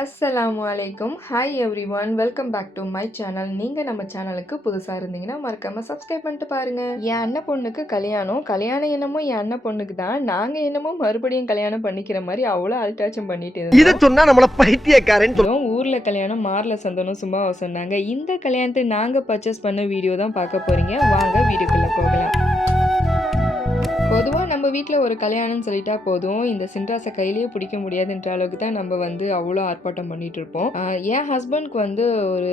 அஸ்ஸலாமு அலைக்கும் hi everyone welcome back to my channel நீங்கள் நம்ம சேனலுக்கு புதுசாக இருந்தீங்கன்னா மறக்காமல் சப்ஸ்கிரைப் பண்ணிட்டு பாருங்கள் என் அண்ணன் பொண்ணுக்கு கல்யாணம். கல்யாணம் என்னமோ என் அண்ணன் பொண்ணுக்கு தான். நாங்கள் என்னமோ மறுபடியும் கல்யாணம் பண்ணிக்கிற மாதிரி அவ்வளோ அல்டாச்சும் பண்ணிட்டு இருந்தோம். இத சொன்னா நம்மள பைத்தியக்காரன் அப்புறம் ஊர்ல கல்யாணம் மார்ல சந்தனம் சும்மாவா சொன்னாங்க. இந்த கல்யாணத்தை நாங்க பர்ச்சேஸ் பண்ண வீடியோ தான் பார்க்க போறீங்க. வாங்க வீடியோக்குள்ள போகலாம். வீட்டில் ஒரு கல்யாணம்னு சொல்லிட்டா போதும். இந்த சின்ராசை கையிலேயே பிடிக்க முடியாதுன்ற அளவுக்கு தான் நம்ம வந்து அவ்வளோ ஆர்ப்பாட்டம் பண்ணிட்டு இருப்போம் என் ஹஸ்பண்ட்க்கு வந்து ஒரு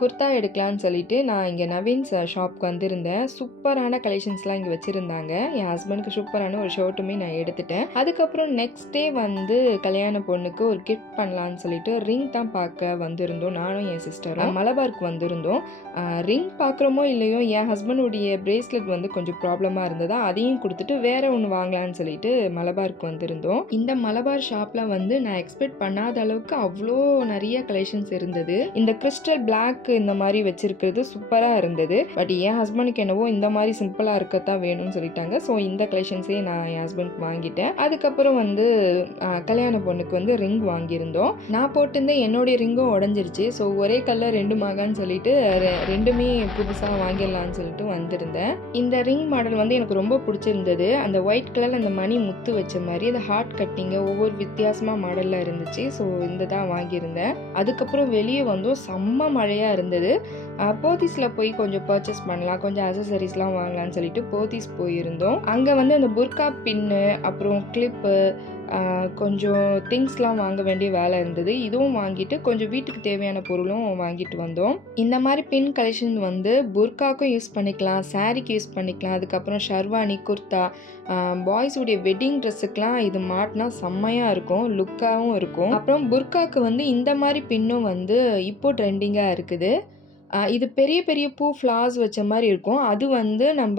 குர்தா எடுக்கலான்னு சொல்லிட்டு நான் இங்கே நவீன்ஸ் ஷாப்க்கு வந்திருந்தேன். சூப்பரான கலெக்ஷன்ஸ்லாம் இங்கே வச்சுருந்தாங்க. என் ஹஸ்பண்ட்க்கு சூப்பரான ஒரு ஷர்ட்டுமே நான் எடுத்துட்டேன். அதுக்கப்புறம் நெக்ஸ்ட் டே வந்து கல்யாண பொண்ணுக்கு ஒரு கிஃப்ட் பண்ணலான்னு சொல்லிட்டு ரிங் தான் பார்க்க வந்திருந்தோம். நானும் என் சிஸ்டரும் மலபார்க்கு வந்திருந்தோம். ரிங் பார்க்குறோமோ இல்லையோ என் ஹஸ்பண்டுடைய பிரேஸ்லெட் வந்து கொஞ்சம் ப்ராப்ளமாக இருந்ததா அதையும் கொடுத்துட்டு வேற ஒன்று வாங்கலாம்னு சொல்லிட்டு மலபாருக்கு வந்திருந்தோம். இந்த மலபார் ஷாப்பில் வந்து நான் எக்ஸ்பெக்ட் பண்ணாத அளவுக்கு அவ்வளோ நிறைய கலெக்ஷன்ஸ் இருந்தது. இந்த கிறிஸ்டல் பிளாக் இந்த மாதிரி வச்சிருக்கிறது சூப்பராக இருந்தது. பட் என் ஹஸ்பண்டுக்கு என்னவோ இந்த மாதிரி சிம்பிளாக இருக்கத்தான் வேணும்னு சொல்லிட்டாங்க. ஸோ இந்த கலெக்ஷன்ஸே நான் என் ஹஸ்பண்ட் வாங்கிட்டேன். அதுக்கப்புறம் வந்து கல்யாண பொண்ணுக்கு வந்து ரிங் வாங்கியிருந்தோம். நான் போட்டிருந்தேன் என்னுடைய ரிங்கும் உடஞ்சிருச்சு. ஸோ ஒரே கலர் ரெண்டு மாகான்னு சொல்லிட்டு ரெண்டுமே புதுசாக வாங்கிடலாம்னு சொல்லிட்டு வந்திருந்தேன். இந்த ரிங் மாடல் வந்து எனக்கு ரொம்ப பிடிச்சிருந்தது. அந்த ஒயிட் கலரில் அந்த மணி முத்து வச்ச மாதிரி அந்த ஹார்ட் கட்டிங்க ஒவ்வொரு வித்தியாசமாக மாடலில் இருந்துச்சு. ஸோ இந்த தான் வாங்கியிருந்தேன். அதுக்கப்புறம் வெளியே வந்தோம். செம்ம மழையாக இருந்தது. போத்தீஸில் போய் கொஞ்சம் பர்ச்சேஸ் பண்ணலாம். கொஞ்சம் அசசரிஸ்லாம் வாங்கலாம்னு சொல்லிட்டு போத்தீஸ் போயிருந்தோம். அங்கே வந்து அந்த புர்கா பின்னு அப்புறம் கிளிப்பு கொஞ்சம் திங்ஸ்லாம் வாங்க வேண்டிய வேலை இருந்தது. இதுவும் வாங்கிட்டு கொஞ்சம் வீட்டுக்கு தேவையான பொருளும் வாங்கிட்டு வந்தோம். இந்த மாதிரி பின் கலெக்ஷன் வந்து புர்காக்கும் யூஸ் பண்ணிக்கலாம் சாரீக்கு யூஸ் பண்ணிக்கலாம். அதுக்கப்புறம் ஷர்வானி குர்தா பாய்ஸுடைய வெட்டிங் ட்ரெஸ்ஸுக்கெலாம் இது மாட்டினா செம்மையாக இருக்கும் லுக்காகவும் இருக்கும். அப்புறம் புர்காக்கு வந்து இந்த மாதிரி பின்னும் வந்து இப்போ ட்ரெண்டிங்காக இருக்குது. இது பெரிய பெரிய பூ ஃப்ளார்ஸ் வச்ச மாதிரி இருக்கும். அது வந்து நம்ம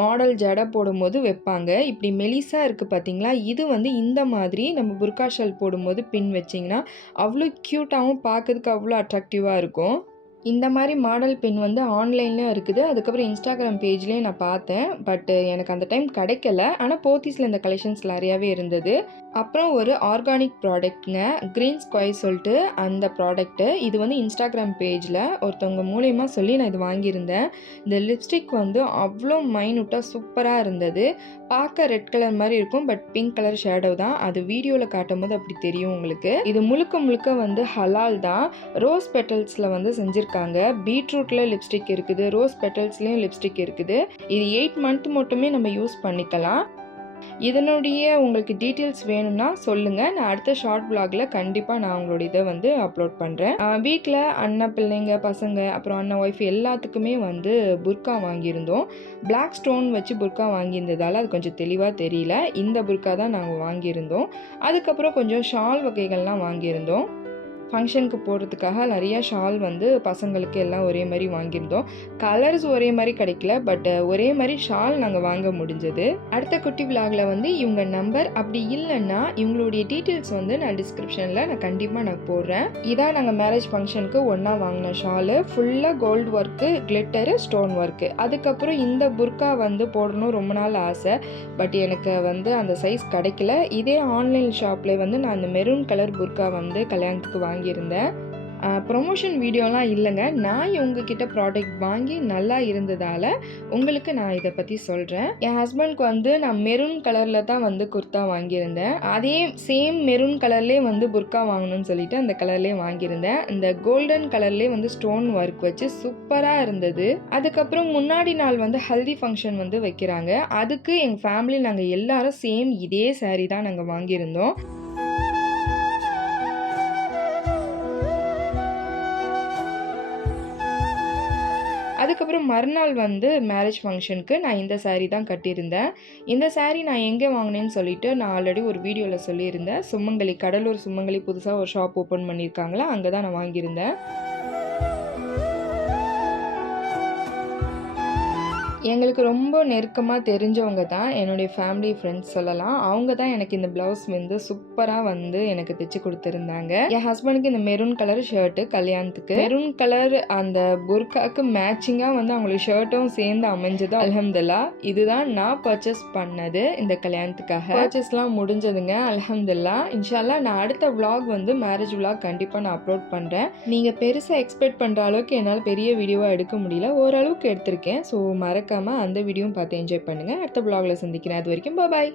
மாடல் ஜடை போடும்போது வைப்பாங்க. இப்படி மெலிசாக இருக்குது பார்த்தீங்களா இது வந்து இந்த மாதிரி நம்ம புர்கா ஷால் போடும்போது பின் வச்சிங்கன்னா அவ்வளோ க்யூட்டாகவும் பார்க்கறதுக்கு அவ்வளோ அட்ராக்டிவாக இருக்கும். இந்த மாதிரி மாடல் பின் வந்து ஆன்லைன்லேயும் இருக்குது. அதுக்கப்புறம் இன்ஸ்டாகிராம் பேஜ்லேயும் நான் பார்த்தேன். பட் எனக்கு அந்த டைம் கிடைக்கல. ஆனால் போத்தீஸில் இந்த கலெக்ஷன்ஸ் நிறையாவே இருந்தது. அப்புறம் ஒரு ஆர்கானிக் ப்ராடக்ட்ங்க க்ரீன் ஸ்கொய் சொல்லிட்டு அந்த ப்ராடக்ட்டு இது வந்து இன்ஸ்டாகிராம் பேஜில் ஒருத்தவங்க மூலயமா சொல்லி நான் இது வாங்கியிருந்தேன். இந்த லிப்ஸ்டிக் வந்து அவ்வளோ மைனூட்டாக சூப்பராக இருந்தது. பார்க்க ரெட் கலர் மாதிரி இருக்கும். பட் பிங்க் கலர் ஷேடோ தான். அது வீடியோவில் காட்டும் போது அப்படி தெரியும் உங்களுக்கு. இது முழுக்க முழுக்க வந்து ஹலால் தான். ரோஸ் பெட்டல்ஸில் வந்து செஞ்சுருக்காங்க பீட்ரூட்டில் லிப்ஸ்டிக் இருக்குது ரோஸ் பெட்டல்ஸ்லேயும் லிப்ஸ்டிக் இருக்குது. இது எயிட் மந்த் மட்டுமே நம்ம யூஸ் பண்ணிக்கலாம். இதனுடைய உங்களுக்கு டீட்டெயில்ஸ் வேணும்னா சொல்லுங்கள் நான் அடுத்த ஷார்ட் vlogல கண்டிப்பாக நான் உங்களோட இதை வந்து அப்லோட் பண்ணுறேன் வீட்டில் அண்ணன் பிள்ளைங்க பசங்க அப்புறம் அண்ணன் ஒய்ஃப் எல்லாத்துக்குமே வந்து புர்கா வாங்கியிருந்தோம். பிளாக் ஸ்டோன் வச்சு புர்கா வாங்கியிருந்ததால் அது கொஞ்சம் தெளிவாக தெரியல. இந்த புர்கா தான் நாங்கள் வாங்கியிருந்தோம். அதுக்கப்புறம் கொஞ்சம் ஷால் வகைகள்லாம் வாங்கியிருந்தோம். ஃபங்க்ஷனுக்கு போடுறதுக்காக நிறையா ஷால் வந்து பசங்களுக்கு எல்லாம் ஒரே மாதிரி வாங்கியிருந்தோம். கலர்ஸ் ஒரே மாதிரி கிடைக்கல பட் ஒரே மாதிரி ஷால் நாங்கள் வாங்க முடிஞ்சது. அடுத்த குட்டி விலாகில் வந்து இவங்க நம்பர் அப்படி இல்லைன்னா இவங்களுடைய டீட்டெயில்ஸ் வந்து நான் டிஸ்கிரிப்ஷனில் நான் கண்டிப்பாக நான் போடுறேன். இதான் நாங்கள் மேரேஜ் ஃபங்க்ஷனுக்கு ஒன்றா வாங்கின ஷாலு. ஃபுல்லாக gold work glitter stone work அதுக்கப்புறம் இந்த புர்கா வந்து போடணும் ரொம்ப நாள் ஆசை. பட் எனக்கு வந்து அந்த சைஸ் கிடைக்கல. இதே ஆன்லைன் ஷாப்பில் வந்து நான் அந்த மெரூன் கலர் புர்கா வந்து கல்யாணத்துக்கு வாங்கியிருந்தேன். ப்ரொமோஷன் வீடியோலாம் இல்லைங்க. நான் உங்ககிட்ட ப்ராடக்ட் வாங்கி நல்லா இருந்ததால் உங்களுக்கு நான் இதை பற்றி சொல்கிறேன் என் ஹஸ்பண்ட்க்கு வந்து நான் மெரூன் கலரில் தான் வந்து குர்தா வாங்கியிருந்தேன். அதே சேம் மெரூன் கலர்லேயே வந்து புர்கா வாங்கணும்னு சொல்லிட்டு அந்த கலர்லேயே வாங்கியிருந்தேன். இந்த கோல்டன் கலர்லேயே வந்து ஸ்டோன் ஒர்க் வச்சு சூப்பராக இருந்தது. அதுக்கப்புறம் முன்னாடி நாள் வந்து ஹல்தி ஃபங்க்ஷன் வந்து வைக்கிறாங்க. அதுக்கு எங்கள் ஃபேமிலி நாங்கள் எல்லாரும் சேம் இதே சேரீ தான் நாங்கள் வாங்கியிருந்தோம். மறுநாள் வந்து மேரேஜ் ஃபங்க்ஷனுக்கு நான் இந்த சாரீ தான் கட்டியிருந்தேன். இந்த சாரீ நான் எங்கே வாங்கினேன்னு சொல்லிட்டு நான் ஆல்ரெடி ஒரு வீடியோவில் சொல்லியிருந்தேன். சுமங்கலி கடலூர் சுமங்கலி புதுசாக ஒரு ஷாப் ஓப்பன் பண்ணியிருக்காங்களா அங்கே தான் நான் வாங்கியிருந்தேன். எங்களுக்கு ரொம்ப நெருக்கமாக தெரிஞ்சவங்க தான் என்னுடைய ஃபேமிலி ஃப்ரெண்ட்ஸ் சொல்லலாம். அவங்க தான் எனக்கு இந்த ப்ளவுஸ் வந்து சூப்பராக வந்து எனக்கு தைச்சு கொடுத்துருந்தாங்க என் ஹஸ்பண்டுக்கு இந்த மெரூன் கலர் ஷர்ட்டு கல்யாணத்துக்கு. மெரூன் கலர் அந்த புர்காக்கு மேட்சிங்காக வந்து அவங்களுக்கு ஷர்ட்டும் சேர்ந்து அமைஞ்சது அலமதுல்லா இதுதான் நான் பர்ச்சேஸ் பண்ணது இந்த கல்யாணத்துக்காக. பர்ச்சேஸ்லாம் முடிஞ்சதுங்க அலமதுல்லா இன்ஷால்லா நான் அடுத்த விளாக் வந்து மேரேஜ் விளாக் கண்டிப்பாக நான் அப்லோட் பண்ணுறேன் நீங்கள் பெருசாக எக்ஸ்பெக்ட் பண்ணுற அளவுக்கு என்னால் பெரிய வீடியோவாக எடுக்க முடியல. ஓரளவுக்கு எடுத்திருக்கேன். ஸோ மறக்க மறக்காமல் அந்த வீடியோவும் பார்த்து என்ஜாய் பண்ணுங்க. அடுத்த விளாக்ல சந்திக்கிறேன். அது வரைக்கும் பாய்.